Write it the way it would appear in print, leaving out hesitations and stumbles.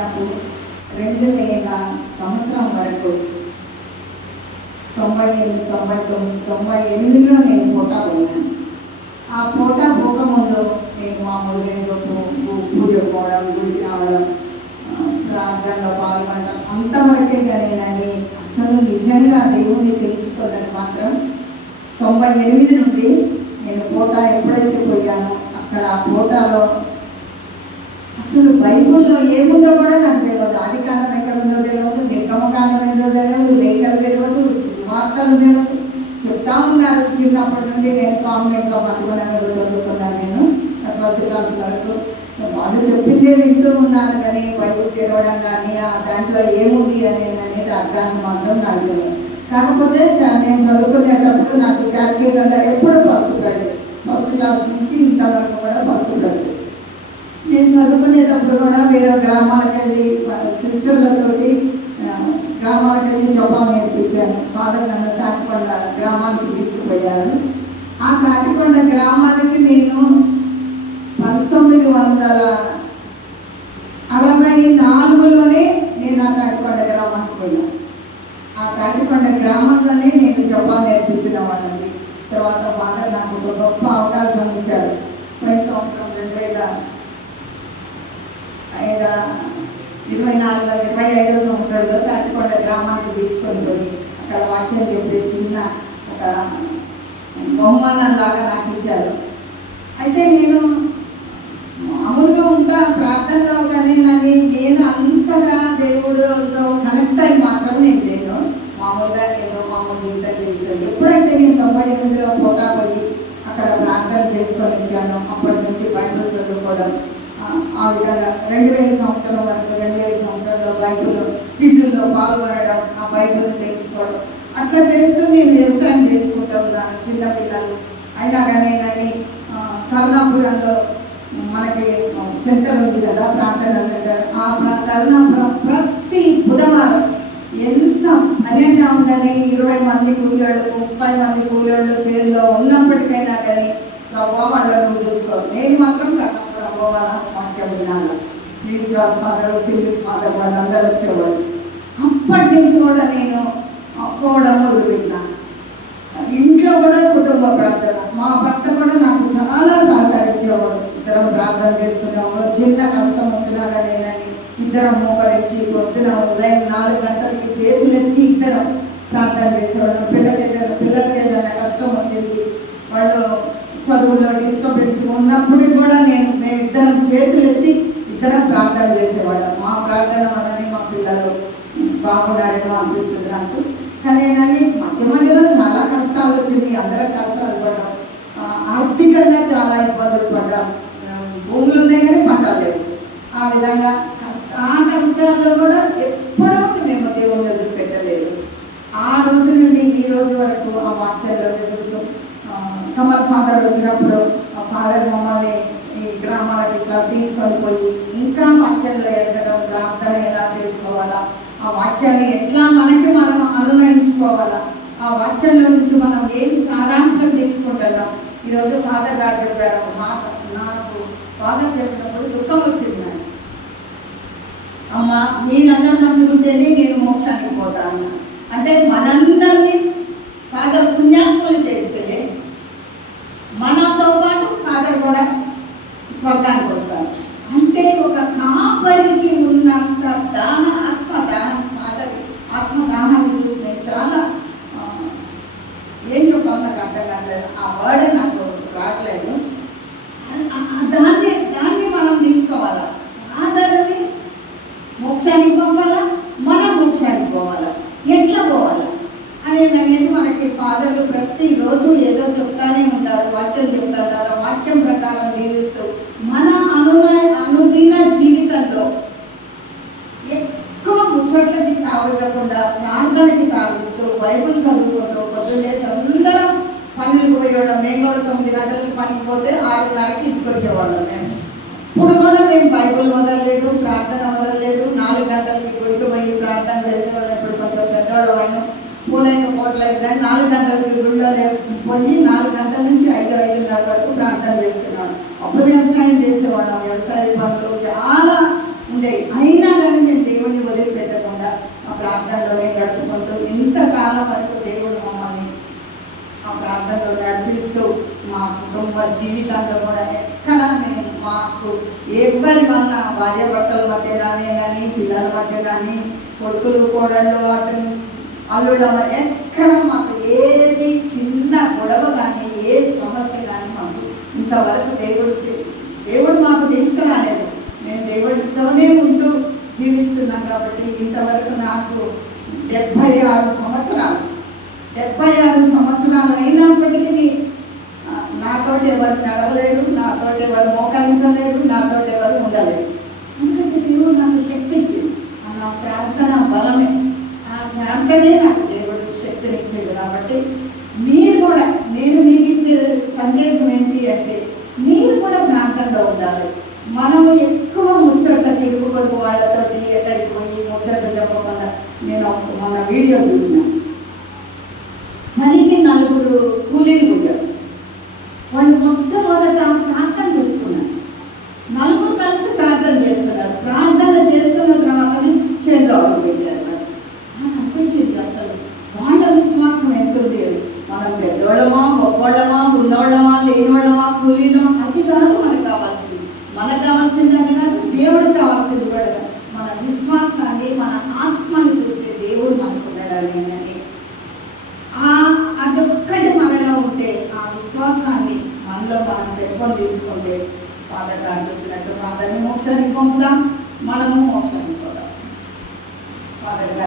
నాకు 2000 సంవత్సరం వరకు 98, 99, 98లో నేను పోటా పోయాను. ఆ పోటా పోకముందు నేను మామూలుగా ఏదో పూజ పోవడం, గుడికి రావడం, ప్రార్థనలో పాల్గొనడం అంతవరకే. కానీ అసలు నిజంగా దేవుణ్ణి తెలుసుకోవాలని మాత్రం 98 నుండి నేను పోటా ఎప్పుడైతే పోయానో అక్కడ ఆ పోటాలో అసలు బైబుల్లో ఏముందో కూడా నాకు తెలియదు. ఆది కాండం ఎక్కడ ఉందో తెలియదు, నిర్గమకాండం ఏందో తెలియదు, లేఖలు తెలియదు, వార్తలు తెలియదు. చెప్తా ఉన్నారు. చిన్నప్పటి నుండి నేను కాన్వెంట్లో మధ్యమనంలో చదువుకున్నాను. నేను 12th క్లాస్ వరకు వాళ్ళు చెప్పిందే వింటూ ఉన్నాను. కానీ బైబుల్ తెరవడం కానీ దాంట్లో ఏముంది అనేది అర్థాన్ని మాత్రం నాకు తెలియదు. కాకపోతే నేను చదువుకునేటప్పుడు నాకు క్యాటగిజంలో ఎప్పుడు ఫస్ట్ క్లాస్ నుంచి ఇంతవరకు కూడా ఫస్ట్ ప్రైజ్. నేను చదువుకునేటప్పుడు కూడా వేరే గ్రామాలకు వెళ్ళి సిస్టర్లతోటి గ్రామాలకు వెళ్ళి జపాన్ నేర్పించాను. ఫాదర్ నన్ను తాటికొండ గ్రామానికి తీసుకుపోయారు. ఆ తాటికొండ గ్రామానికి నేను 1964లోనే నేను ఆ తాటికొండ గ్రామానికి పోయాను. ఆ తాటికొండ గ్రామంలోనే నేను జపాన్ నేర్పించిన వాళ్ళని. తర్వాత ఫాదర్ నాకు ఒక గొప్ప అవకాశం ఇచ్చారు. పోయిన సంవత్సరం 2024-25వ సంవత్సరంలో తాటికొండ గ్రామానికి తీసుకొని పోయి అక్కడ వాక్యం చెప్పే చిన్న ఒక బహుమానం లాగా నాకు ఇచ్చారు. అయితే నేను మామూలుగా ఉంటా ప్రార్థనలో, కానీ నేను అంతగా దేవుడితో కనెక్ట్ అయి మాత్రం నేను లేను. మామూలుగా మామూలు ఇంటర్వ్యూలో ఎప్పుడైతే నేను 98లో పోటా పోయి అక్కడ ప్రార్థన చేసుకొని వచ్చాను, అప్పటి నుంచి బైబిల్ చదువుకోవడం, ఆ విధంగా 2000 సంవత్సరం వరకు 2000 సంవత్సరంలో బైబిల్ క్విజుల్లో పాల్గొనడం, ఆ బైబిల్ని తెలుసుకోవడం, అట్లా చేస్తూ నేను వ్యవసాయం చేసుకుంటూ ఉన్నాను. చిన్నపిల్లలు అయినా కానీ కరుణాపురంలో మనకి సెంటర్ ఉంది కదా, ప్రార్థన సెంటర్. ఆ కరుణాపురం ప్రతి బుధవారం ఎంత పన్నెండు ఉందని 20 మంది కూలోళ్ళు, 30 మంది కూలోళ్ళు చేరులో ఉన్నప్పటికైనా కానీ వాళ్ళను చూసుకోవాలి. నేను మాత్రం కర్ణాపురం పోవాలా, వాక్యం వినాలి. శ్రీశ్వాస్ ఫాదర్, సివిల్ ఫాదర్ వాళ్ళందరూ వచ్చేవాళ్ళు. అప్పటి నుంచి కూడా నేను పోవడం మొదలుపెట్టినాను. ఇంట్లో కూడా కుటుంబ ప్రార్థన, మా భర్త కూడా నాకు చాలా సహకరించేవాడు. ఇద్దరం ప్రార్థన చేసుకునేవాడు. చిన్న కష్టం వచ్చినా కానీ ఇద్దరం మోకరించి పొద్దున ఉదయం 4 గంటలకి చేతులెత్తి ఇద్దరం ప్రార్థన చేసేవాళ్ళం. పిల్లలకి ఏదైనా కష్టం వచ్చింది, వాళ్ళు చదువులో డిస్టర్బెన్స్ ఉన్నప్పుడు కూడా మేమిద్దరం చేతులెత్తి ఇద్దరం ప్రార్థన చేసేవాళ్ళం. మా ప్రార్థన వల్లనే మా పిల్లలు బాగున్నాడేమో అనిపిస్తుంది నాకు. కానీ మధ్యలో చాలా కష్టాలు వచ్చింది. అందరం కష్టాలు పడ్డాం, ఆర్థికంగా చాలా ఇబ్బందులు పడ్డాం. భూములు ఉన్నాయి కానీ పంటలు లేవు. ఆ విధంగా ఆ కష్టాల్లో కూడా ఎప్పుడూ మేము దేవుని వదిలిపెట్టలేదు. ఆ రోజు నుండి ఈ రోజు వరకు ఆ వాక్యాల్లో ఎదుగుతూ కమల్ ఫాదర్ వచ్చినప్పుడు ఆ ఫాదర్ మమ్మల్ని ఈ గ్రామాలకు ఇట్లా తీసుకొని పోయి ఇంకా వాక్యంలో ఎదగడం, ప్రార్థన ఎలా చేసుకోవాలా, ఆ వాక్యాన్ని ఎట్లా మనం అనునయించుకోవాలా, ఆ వాక్యంలో నుంచి మనం ఏం సారాంశం తీసుకుంటున్నాం. ఈరోజు ఫాదర్ గారు చెప్పారు, నాకు ఫాదర్ చెప్పినప్పుడు దుఃఖం వచ్చింది. అమ్మ మీరందరూ మంచుకుంటేనే నేను మోక్షానికి పోతాను అంటే, మనందరినీ ఫాదర్ పుణ్యాత్ములు చేస్తేనే మనతో పాటు ఫాదర్ కూడా స్వర్గానికి వస్తారు. అంటే ఒక కాపరికి ఉన్నంత ఫాదర్ ఆత్మదాహాన్ని చూసి నేను చాలా ఏం చెప్పాలి, నాకు అర్థం కావట్లేదు. ఆ వర్డ్ నాకు రావట్లేదు. దాన్ని మనం తీసుకోవాలా. ఫాదర్ని మోక్షానికి పోవాలా, మనం మోక్షానికి పోవాలా, ఎట్లా పోవాలా అనేది మనకి ఫాదర్లు ప్రతిరోజు ఏదో చెప్తానే ఉంటారు, వాక్యం చెప్తుంటారు. వాక్యం ప్రకారం జీవిస్తూ మన అనుదిన జీవితంలో ఎక్కువ ముచ్చట్లకి తావివ్వకుండా ప్రార్థనకి తావిస్తూ బైబిల్ చదువుకుంటూ పొద్దున్నే అందరం పనులకు పోయడం. మేము కూడా 9 గంటలకి పనికి పోతే 6:30కి ఇంటికి వచ్చేవాళ్ళం. ఇప్పుడు కూడా మేము బైబిల్ వదలలేదు, ప్రార్థన వదలలేదు. 4 గంటలకి గుడికి పోయి ప్రార్థన చేసేవాళ్ళం. ఇప్పుడు కొంచెం పెద్దవాళ్ళు అయినా పూలైన పోట్లేదు, కానీ 4 గంటలకి గుడిలో పోయి 4 గంటల నుంచి 5-5:30 వరకు ప్రార్థన చేసుకున్నాం. అప్పుడు వ్యవసాయం చేసేవాళ్ళం. వ్యవసాయ పనులు చాలా ఉండే, అయినా కానీ నేను దేవుడిని వదిలిపెట్టకుండా ఆ ప్రార్థనలోనే గడుపుకుంటూ ఇంతకాలం వరకు దేవుడు మమ్మల్ని ఆ ప్రార్థనలో నడిపిస్తూ మా కుటుంబ జీవితంలో కూడా ఎక్కడ మేము మాకు ఎవరి వల్ల భార్య భర్తల మధ్య కానీ పిల్లల మధ్య కానీ కొడుకులు కోడళ్ళు వాటిని అల్లుళ్ళ మధ్య ఎక్కడ మాకు ఏది చిన్న గొడవ కానీ ఏ సమస్య కానీ మాకు ఇంతవరకు దేవుడు మాకు తీసుకురాలేదు. మేము దేవుడితోనే ఉంటూ జీవిస్తున్నాం కాబట్టి ఇంతవరకు నాకు 76 సంవత్సరాలు అయినప్పటికీ నాతోటి ఎవరు నడవలేరు, నాతోటి ఎవరు మోకరించలేరు, నాతోటి ఎవరు ఉండలేరు. ఎందుకంటే దేవుడు నాకు శక్తి ఇచ్చింది. నా ప్రార్థన బలమే, ఆ ప్రార్థనే నాకు దేవుడు శక్తినిచ్చింది. కాబట్టి మీరు కూడా, నేను మీకు ఇచ్చే సందేశం ఏంటి అంటే మీరు కూడా ప్రార్థనలో ఉండాలి. మనము ఎక్కువ ముచ్చట్ల తిరుగు పొరుగు వాళ్ళతోటి ఎక్కడికి పోయి ముచ్చట్లు చెప్పకుండా, నేను మొన్న వీడియో చూసిన, మనకి 4 కూలీలు పోయారు. వాళ్ళు మొట్టమొదట ప్రార్థన చేసుకున్నారు. 4 కలిసి ప్రార్థన చేస్తున్నారు. ప్రార్థన చేసుకున్న తర్వాతనే చేద్దాం పెట్టారు. నాకు అనిపించింది అసలు వాళ్ళ విశ్వాసం ఎంతుంది. మనం పెద్దోళ్ళమా, గొప్పోళ్ళమా, ఉన్నోళ్ళమా, లేనోళ్ళమా, కూలీలమా, అది కాదు మనకు కావాల్సింది. మనకు కావాల్సింది అది కాదు, దేవుడికి కావాల్సింది కూడా మన విశ్వాసాన్ని, మన ఆత్మని చూసే దేవుడు మనకు ఉండడాలి అని అది ఒక్కటి మనలో ఉంటే, ఆ విశ్వాసాన్ని మనలో మనం పెంపొందించుకుంటే, ఫాదర్ గారు చెప్పినట్టు ఫాదర్ని మోక్షానికి పంపుదాం, మనము మోక్షం